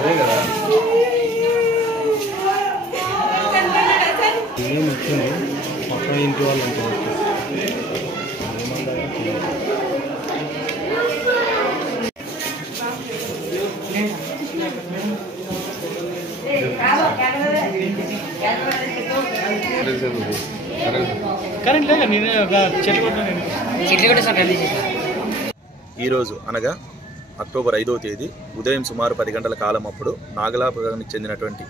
అదే కదా ఏం వచ్చింది పక్కన ఇంటి వాళ్ళు ఉంటారు ఈరోజు అనగా అక్టోబర్ 5వ తేదీ ఉదయం సుమారు 10 గంటల కాలం అప్పుడు నాగలాపురానికి చెందినటువంటి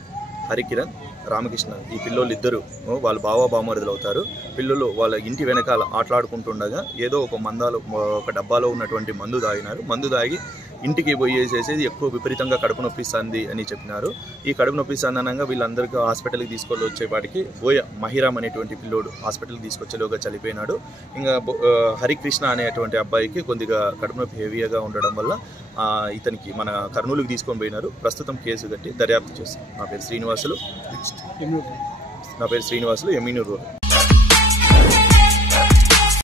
హరికిరణ్ రామకృష్ణ ఈ పిల్లోళ్ళు ఇద్దరు వాళ్ళు బావమరుదులు అవుతారు. పిల్లలు వాళ్ళ ఇంటి వెనకాల ఆటలాడుకుంటుండగా ఏదో ఒక డబ్బాలో ఉన్నటువంటి మందు తాగి ఇంటికి పోయేసేసి ఎక్కువ విపరీతంగా కడుపు నొప్పిస్తుంది అని చెప్పినారు. ఈ కడుపు నొప్పిస్తుంది అనగా వీళ్ళందరికీ హాస్పిటల్కి తీసుకొని వచ్చేపాటికి మహిరామ్ అనేటువంటి పిల్లోడు హాస్పిటల్కి తీసుకొచ్చేలోగా చనిపోయినాడు. ఇంకా హరికృష్ణ అనేటువంటి అబ్బాయికి కొద్దిగా కడుపు నొప్పి హెవీగా ఉండడం వల్ల ఇతనికి మన కర్నూలుకి తీసుకొని పోయినారు. ప్రస్తుతం కేసు కట్టి దర్యాప్తు చేస్తాం. నా పేరు శ్రీనివాసులు, ఎమ్మినూరు రోడ్.